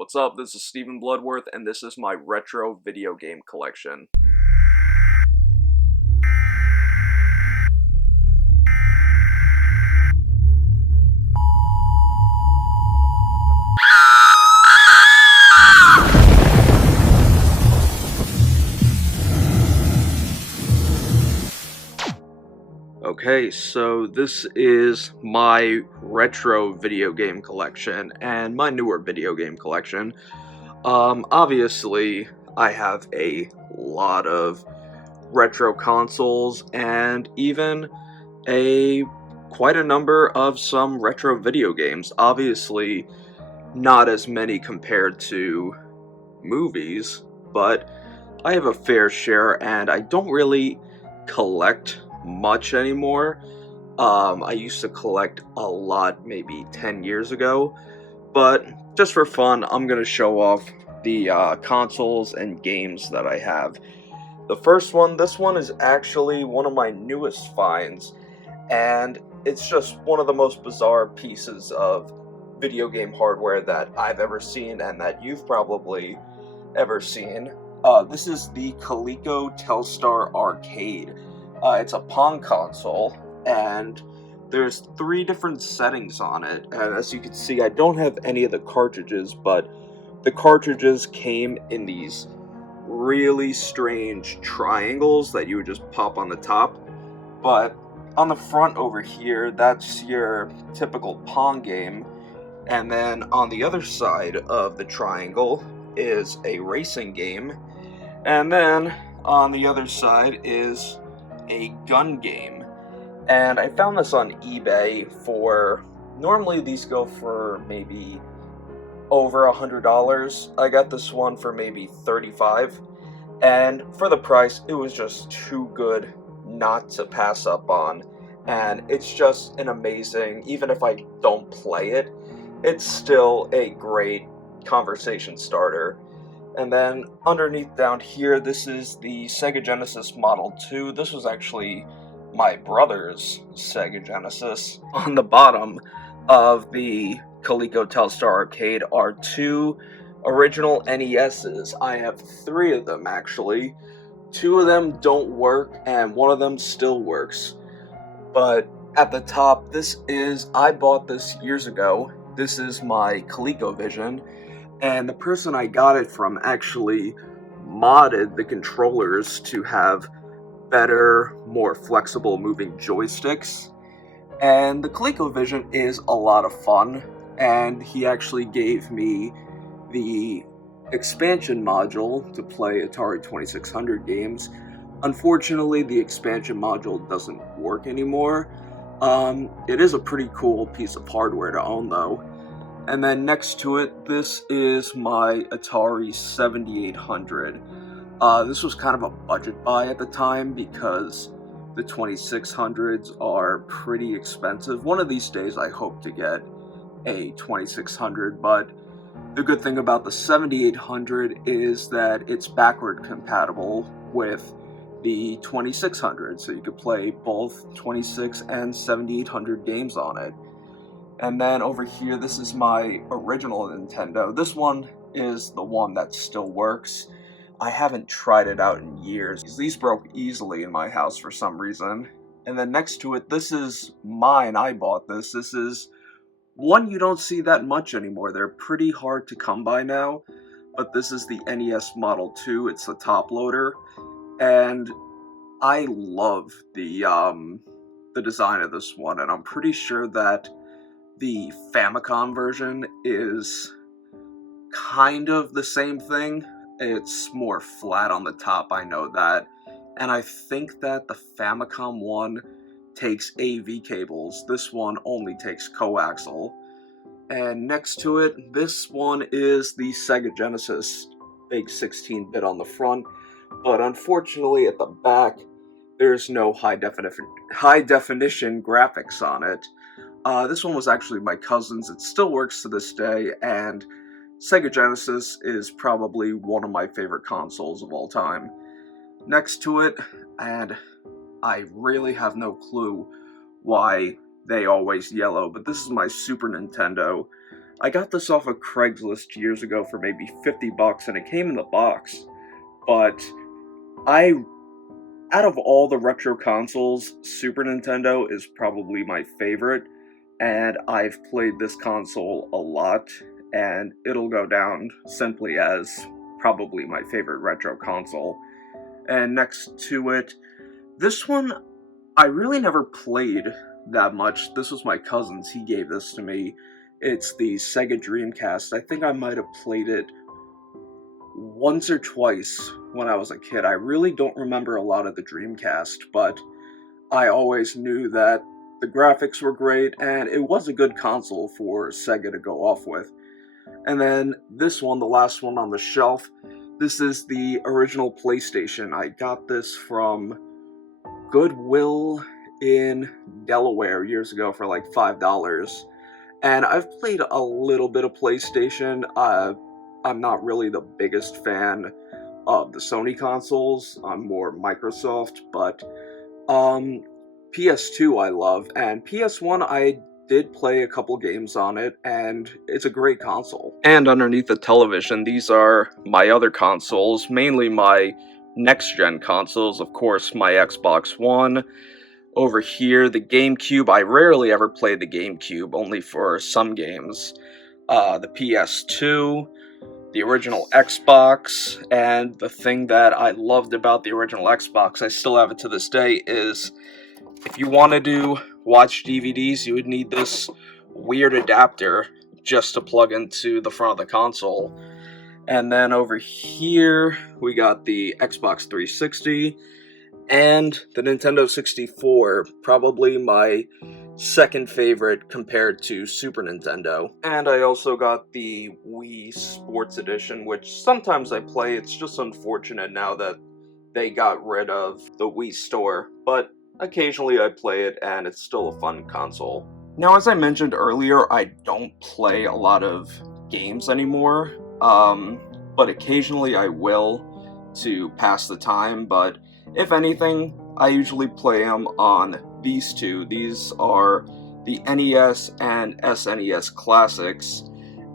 What's up, this is Stephen Bloodworth, and this is my retro video game collection. Okay, so this is my retro video game collection and my newer video game collection. Obviously, I have a lot of retro consoles and even quite a number of some retro video games. Obviously, not as many compared to movies, but I have a fair share and I don't really collect much anymore. I used to collect a lot maybe 10 years ago, but just for fun, I'm going to show off the consoles and games that I have. The first one, this one is actually one of my newest finds, and it's just one of the most bizarre pieces of video game hardware that I've ever seen and that you've probably ever seen. This is the Coleco Telstar Arcade. It's a Pong console, and there's 3 different settings on it, and as you can see, I don't have any of the cartridges, but the cartridges came in these really strange triangles that you would just pop on the top. But on the front over here, that's your typical Pong game, and then on the other side of the triangle is a racing game, and then on the other side is a gun game. And I found this on eBay for, normally these go for maybe over $100. I got this one for maybe $35, and for the price it was just too good not to pass up on. And it's just an amazing, even if I don't play it, it's still a great conversation starter. And then underneath down here, this is the Sega Genesis Model 2. This was actually my brother's Sega Genesis. On the bottom of the Coleco Telstar Arcade are 2 original NESs. I have 3 of them actually. 2 of them don't work and 1 of them still works. But at the top, I bought this years ago. This is my ColecoVision. And the person I got it from actually modded the controllers to have better, more flexible moving joysticks. And the ColecoVision is a lot of fun, and he actually gave me the expansion module to play Atari 2600 games. Unfortunately, the expansion module doesn't work anymore. It is a pretty cool piece of hardware to own though. And then next to it, this is my Atari 7800. This was kind of a budget buy at the time because the 2600s are pretty expensive. One of these days I hope to get a 2600, but the good thing about the 7800 is that it's backward compatible with the 2600, so you could play both 26 and 7800 games on it. And then over here, this is my original Nintendo. This one is the one that still works. I haven't tried it out in years. These broke easily in my house for some reason. And then next to it, this is mine. I bought this. This is one you don't see that much anymore. They're pretty hard to come by now. But this is the NES Model 2. It's the top loader. And I love the design of this one. And I'm pretty sure that the Famicom version is kind of the same thing. It's more flat on the top, I know that. And I think that the Famicom one takes AV cables. This one only takes coaxial. And next to it, this one is the Sega Genesis, big 16-bit on the front. But unfortunately, at the back, there's no high definition graphics on it. This one was actually my cousin's. It still works to this day, and Sega Genesis is probably one of my favorite consoles of all time. Next to it, and I really have no clue why they always yellow, but this is my Super Nintendo. I got this off of Craigslist years ago for maybe 50 bucks, and it came in the box. But out of all the retro consoles, Super Nintendo is probably my favorite, and I've played this console a lot, and it'll go down simply as probably my favorite retro console. And next to it, this one I really never played that much. This was my cousin's, he gave this to me. It's the Sega Dreamcast. I think I might have played it once or twice when I was a kid. I really don't remember a lot of the Dreamcast, but I always knew that the graphics were great, and it was a good console for Sega to go off with. And then this one, the last one on the shelf, this is the original PlayStation. I got this from Goodwill in Delaware years ago for like $5. And I've played a little bit of PlayStation. I'm not really the biggest fan of the Sony consoles. I'm more Microsoft, but PS2 I love, and PS1 I did play a couple games on it, and it's a great console. And underneath the television, these are my other consoles, mainly my next-gen consoles, of course, my Xbox One. Over here, the GameCube. I rarely ever play the GameCube, only for some games. The PS2, the original Xbox, and the thing that I loved about the original Xbox, I still have it to this day, is if you wanted to watch DVDs, you would need this weird adapter just to plug into the front of the console. And then over here, we got the Xbox 360 and the Nintendo 64, probably my second favorite compared to Super Nintendo. And I also got the Wii Sports Edition, which sometimes I play. It's just unfortunate now that they got rid of the Wii Store, but occasionally I play it, and it's still a fun console. Now, as I mentioned earlier, I don't play a lot of games anymore, but occasionally I will to pass the time, but if anything, I usually play them on these two. These are the NES and SNES Classics,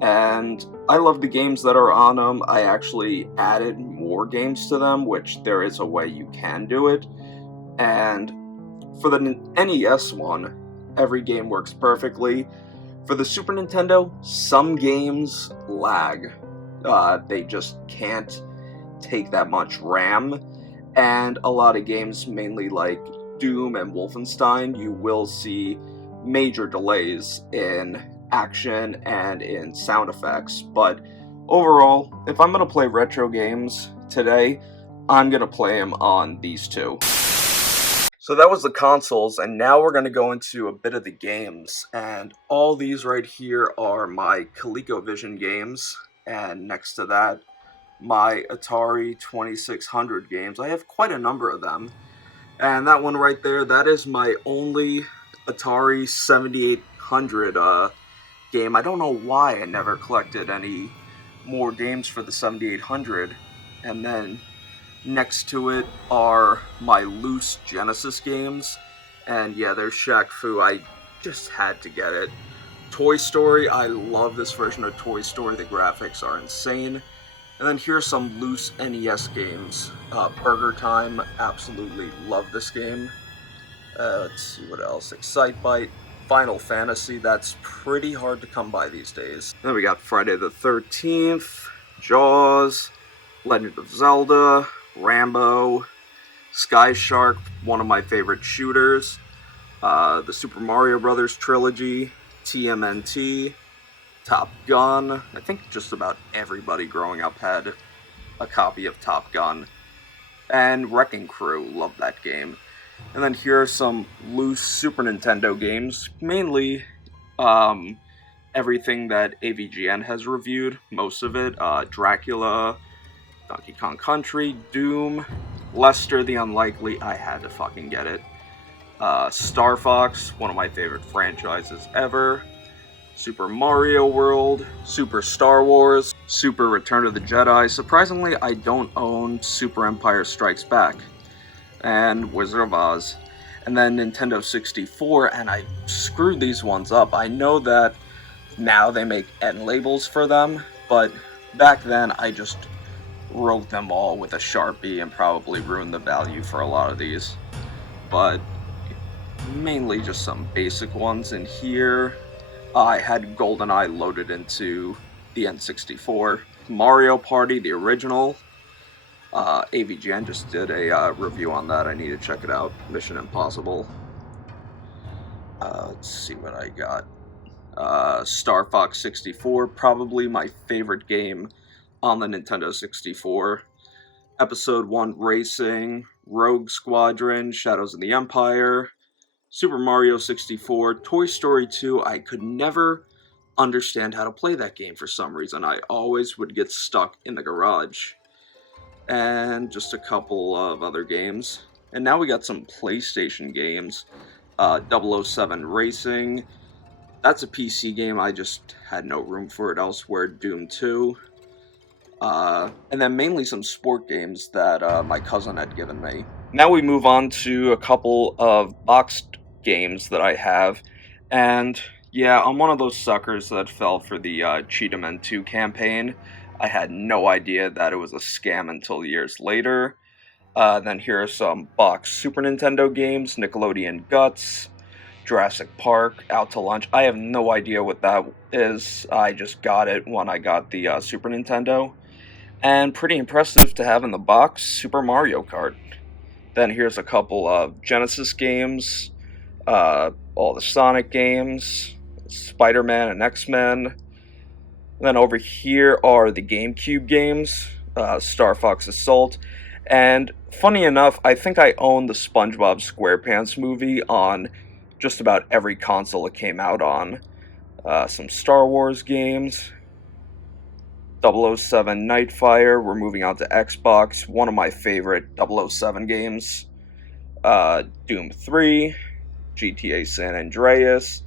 and I love the games that are on them. I actually added more games to them, which there is a way you can do it, and for the NES one, every game works perfectly. For the Super Nintendo, some games lag. They just can't take that much RAM, and a lot of games, mainly like Doom and Wolfenstein, you will see major delays in action and in sound effects. But overall, if I'm going to play retro games today, I'm going to play them on these two. So that was the consoles, and now we're going to go into a bit of the games. And all these right here are my ColecoVision games, and next to that, my Atari 2600 games. I have quite a number of them. And that one right there, that is my only Atari 7800 game. I don't know why I never collected any more games for the 7800. And then next to it are my loose Genesis games. And yeah, there's Shaq Fu. I just had to get it. Toy Story, I love this version of Toy Story. The graphics are insane. And then here's some loose NES games. Burger Time, absolutely love this game. Let's see what else. Excitebike, Final Fantasy, that's pretty hard to come by these days. Then we got Friday the 13th, Jaws, Legend of Zelda, Rambo, Sky Shark, one of my favorite shooters, the Super Mario Brothers trilogy, TMNT, Top Gun. I think just about everybody growing up had a copy of Top Gun. And Wrecking Crew, love that game. And then here are some loose Super Nintendo games, mainly everything that AVGN has reviewed, most of it. Dracula, Donkey Kong Country, Doom, Lester the Unlikely, I had to fucking get it. Star Fox, one of my favorite franchises ever. Super Mario World, Super Star Wars, Super Return of the Jedi. Surprisingly, I don't own Super Empire Strikes Back, and Wizard of Oz. And then Nintendo 64, and I screwed these ones up. I know that Now they make end labels for them, but back then I just wrote them all with a Sharpie and probably ruined the value for a lot of these. But mainly just some basic ones in here. I had GoldenEye loaded into the N64. Mario Party, the original. AVGN just did a review on that. I need to check it out. Mission Impossible. Let's see what I got. Star Fox 64, probably my favorite game on the Nintendo 64. Episode 1 Racing, Rogue Squadron, Shadows of the Empire, Super Mario 64, Toy Story 2. I could never understand how to play that game for some reason. I always would get stuck in the garage. And just a couple of other games. And now we got some PlayStation games. 007 Racing. That's a PC game. I just had no room for it elsewhere. Doom 2. And then mainly some sport games that my cousin had given me. Now we move on to a couple of boxed games that I have. And yeah, I'm one of those suckers that fell for the Cheetah Men 2 campaign. I had no idea that it was a scam until years later. Then here are some boxed Super Nintendo games. Nickelodeon Guts, Jurassic Park, Out to Lunch. I have no idea what that is. I just got it when I got the Super Nintendo. And pretty impressive to have in the box, Super Mario Kart. Then here's a couple of Genesis games, all the Sonic games, Spider-Man and X-Men. Then over here are the GameCube games, Star Fox Assault. And funny enough, I think I own the SpongeBob SquarePants movie on just about every console it came out on. Some Star Wars games. 007 Nightfire. We're moving on to Xbox. One of my favorite 007 games. Doom 3. GTA San Andreas.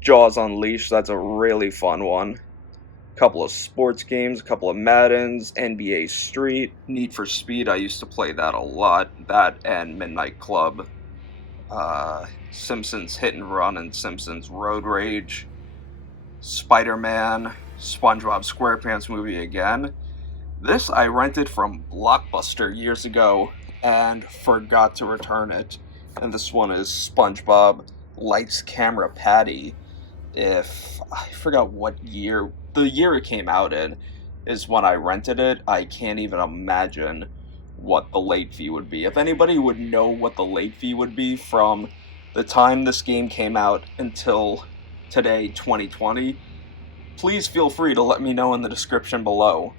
Jaws Unleashed. That's a really fun one. Couple of sports games, a couple of Maddens, NBA Street, Need for Speed. I used to play that a lot. That and Midnight Club. Simpsons Hit and Run and Simpsons Road Rage. Spider-Man, SpongeBob SquarePants movie again. This I rented from Blockbuster years ago and forgot to return it. And this one is SpongeBob Lights Camera Patty. If I forgot what year, the year it came out in is when I rented it. I can't even imagine what the late fee would be. If anybody would know what the late fee would be from the time this game came out until today, 2020, please feel free to let me know in the description below.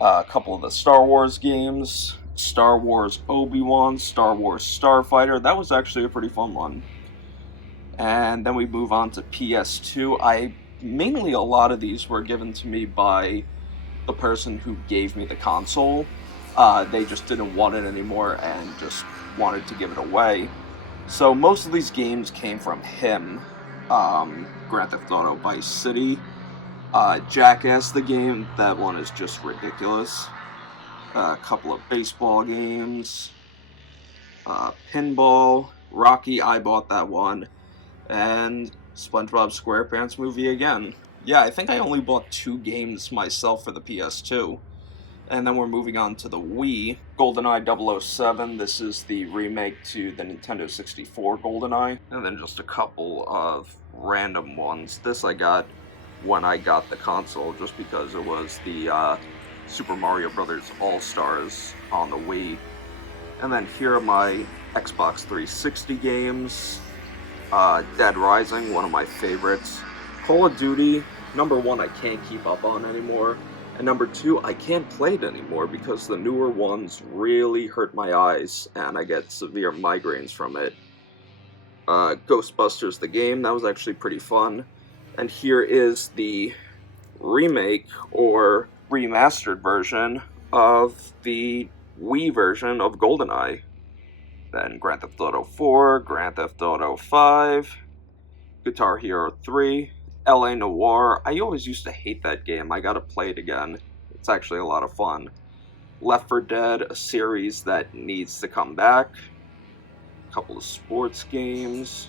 A couple of the Star Wars games, Star Wars Obi-Wan, Star Wars Starfighter. That was actually a pretty fun one. And then we move on to PS2. Mainly a lot of these were given to me by the person who gave me the console. They just didn't want it anymore and just wanted to give it away. So most of these games came from him. Grand Theft Auto Vice City. Jackass the game, that one is just ridiculous. A couple of baseball games. Pinball. Rocky, I bought that one. And SpongeBob SquarePants movie again. Yeah, I think I only bought 2 games myself for the PS2. And then we're moving on to the Wii. GoldenEye 007, this is the remake to the Nintendo 64 GoldenEye. And then just a couple of random ones. This I got when I got the console, just because it was the Super Mario Bros. All-Stars on the Wii. And then here are my Xbox 360 games. Dead Rising, one of my favorites. Call of Duty, number 1, I can't keep up on anymore. And number 2, I can't play it anymore because the newer ones really hurt my eyes and I get severe migraines from it. Ghostbusters the game, that was actually pretty fun. And here is the remake or remastered version of the Wii version of GoldenEye. Then Grand Theft Auto 4, Grand Theft Auto 5, Guitar Hero 3, LA Noire. I always used to hate that game. I gotta play it again. It's actually a lot of fun. Left 4 Dead, a series that needs to come back. A couple of sports games.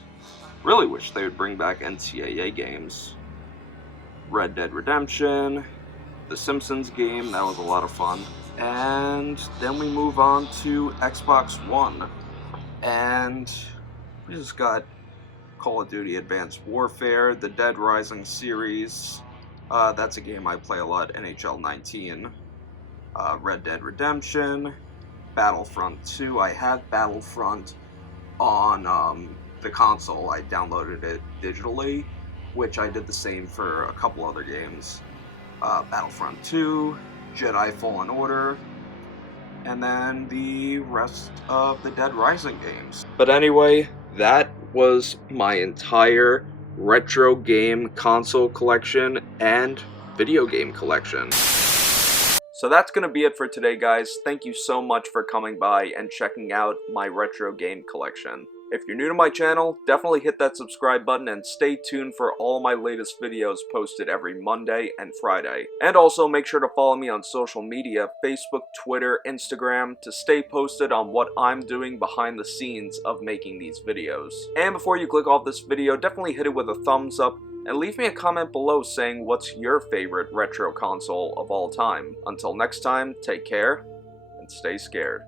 Really wish they would bring back NCAA games. Red Dead Redemption, the Simpsons game, that was a lot of fun. And then we move on to Xbox One, and we just got Call of Duty Advanced Warfare, the Dead Rising series, that's a game I play a lot, NHL 19, Red Dead Redemption, Battlefront 2. I have Battlefront on the console. I downloaded it digitally, which I did the same for a couple other games. Battlefront 2, Jedi Fallen Order, and then the rest of the Dead Rising games. But anyway, that was my entire retro game console collection and video game collection. So that's going to be it for today, guys. Thank you so much for coming by and checking out my retro game collection. If you're new to my channel, definitely hit that subscribe button and stay tuned for all my latest videos posted every Monday and Friday. And also make sure to follow me on social media, Facebook, Twitter, Instagram, to stay posted on what I'm doing behind the scenes of making these videos. And before you click off this video, definitely hit it with a thumbs up and leave me a comment below saying what's your favorite retro console of all time. Until next time, take care and stay scared.